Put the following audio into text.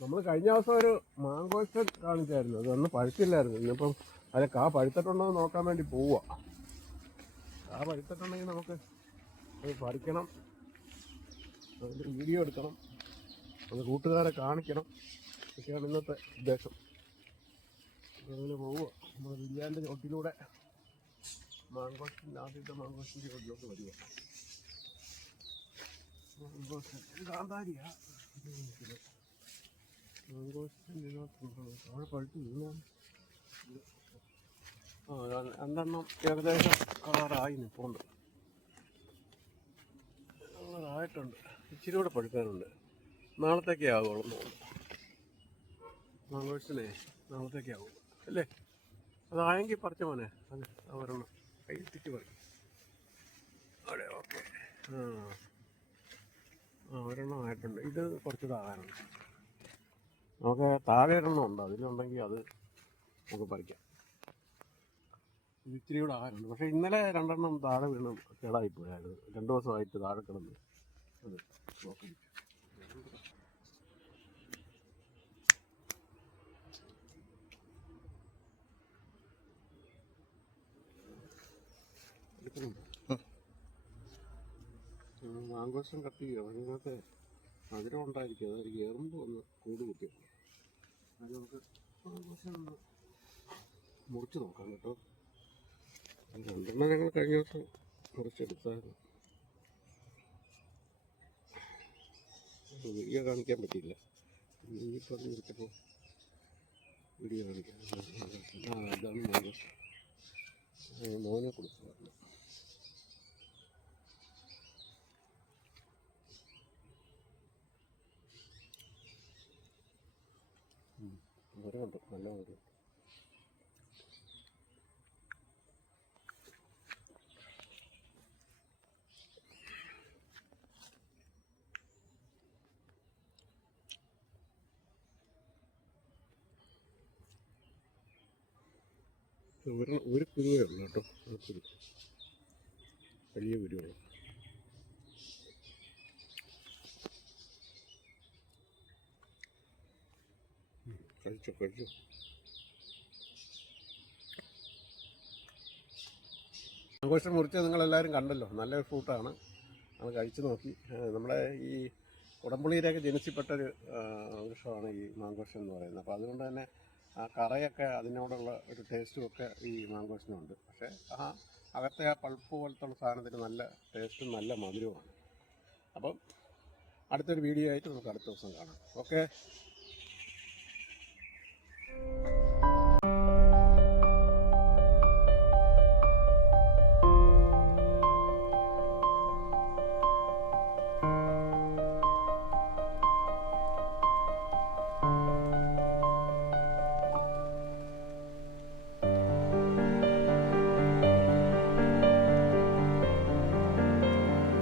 നമ്മൾ കഴിഞ്ഞ ദിവസം ഒരു മാങ്കോസ്റ്റൻ കാണിച്ചായിരുന്നു, അതൊന്ന് പഴുത്തില്ലായിരുന്നു. ഇന്നിപ്പം അത് കാ പഴുത്തിട്ടുണ്ടോ എന്ന് നോക്കാൻ വേണ്ടി പോവുക. കാ പഴുത്തിട്ടുണ്ടെങ്കിൽ നമുക്ക് അത് പറിക്കണം, അതിൻ്റെ വീഡിയോ എടുക്കണം, അത് കൂട്ടുകാരെ കാണിക്കണം. ഇതൊക്കെയാണ് ഇന്നത്തെ ഉദ്ദേശം. അങ്ങനെ പോവുക. നമ്മൾ വിരിയാൻ്റെ ചോട്ടിലൂടെ മാങ്കോസ്റ്റിൻ്റെ ആദ്യത്തെ മാങ്കോസ്റ്റിൻ്റെ ചോട്ടിലോട്ട് വരിക. മാങ്കോസ്റ്റൻ കാന്താരിയാ അവിടെ പഴുത്ത് വീണ. രണ്ടെണ്ണം ഏകദേശം കളറായി നിൽപ്പുണ്ട്, കളറായിട്ടുണ്ട്. ഇച്ചിരി കൂടെ പഴുക്കാനുണ്ട്, നാളത്തേക്കേ ആകുള്ളൂ തോന്നുന്നു. മാങ്കോസ്റ്റിനെ നാളത്തേക്കേ ആകും അല്ലേ? അതായെങ്കിൽ പറിച്ച മോനെ, അത് ഒരെണ്ണം കൈ തിറ്റി പറയും അവിടെ. ഓക്കെ, ഒരെണ്ണം ആയിട്ടുണ്ട്. ഇത് കുറച്ചുകൂടെ ആകാനുണ്ട്. നമുക്ക് താഴെ ഒരെണ്ണം ഉണ്ട്, അതിലുണ്ടെങ്കിൽ അത് നമുക്ക് പറിക്കാം. ഇത് ഇച്ചിരി കൂടെ ആകാനുണ്ട്. പക്ഷേ ഇന്നലെ രണ്ടെണ്ണം താഴെ വീണ് കേടായിപ്പോയായിരുന്നു. 2 ദിവസമായിട്ട് താഴെ കിടന്ന് അത് നോക്കി. മാങ്കോസ്റ്റൻ കട്ട് ചെയ്യുക. അതിനകത്ത് മധുരം ഉണ്ടായിരിക്കും, അതായിരിക്കും എറുമ്പ് ഒന്ന് കൂട് കുത്തിയത്. അത് നമുക്ക് മാങ്കോസ്റ്റൻ ഒന്ന് മുറിച്ച് നോക്കാം കേട്ടോ. 2 എണ്ണം ഞങ്ങൾ കഴിഞ്ഞ ദിവസം മുറിച്ചെടുത്തായിരുന്നു. വീഡിയോ കാണിക്കാൻ പറ്റിയില്ല. ഇനിയിപ്പോൾ മുറിച്ചപ്പോൾ വീഡിയോ കാണിക്കാം. ഇതാണ് മാങ്കോസ്റ്റൻ. മോനെ കൊടുക്കുമായിരുന്നു. മരമുണ്ട്, നല്ല മരം. ഒരു കുരുവേ ഉള്ളൂ കേട്ടോ, കുരു വലിയ കുരുവുള്ളൂ. കഴിച്ചു. മാങ്കോസ്റ്റൻ മുറിച്ച് നിങ്ങളെല്ലാവരും കണ്ടല്ലോ, നല്ലൊരു ഫ്രൂട്ടാണ്. അത് കഴിച്ചു നോക്കി. നമ്മുടെ ഈ കുടംപുളിയിലൊക്കെ ജനിച്ചിപ്പെട്ടൊരു വൃക്ഷമാണ് ഈ മാങ്കോസ്റ്റൻ എന്ന് പറയുന്നത്. അപ്പോൾ അതുകൊണ്ട് തന്നെ ആ കറയൊക്കെ അതിനോടുള്ള ഒരു ടേസ്റ്റും ഒക്കെ ഈ മാങ്കോസ്റ്റിനുണ്ട്. പക്ഷേ അകത്തെ ആ പൾപ്പ് പോലത്തുള്ള സാധനത്തിന് നല്ല ടേസ്റ്റും നല്ല മധുരവുമാണ്. അപ്പം അടുത്തൊരു വീഡിയോ ആയിട്ട് നമുക്ക് അടുത്ത ദിവസം കാണാം. ഓക്കെ.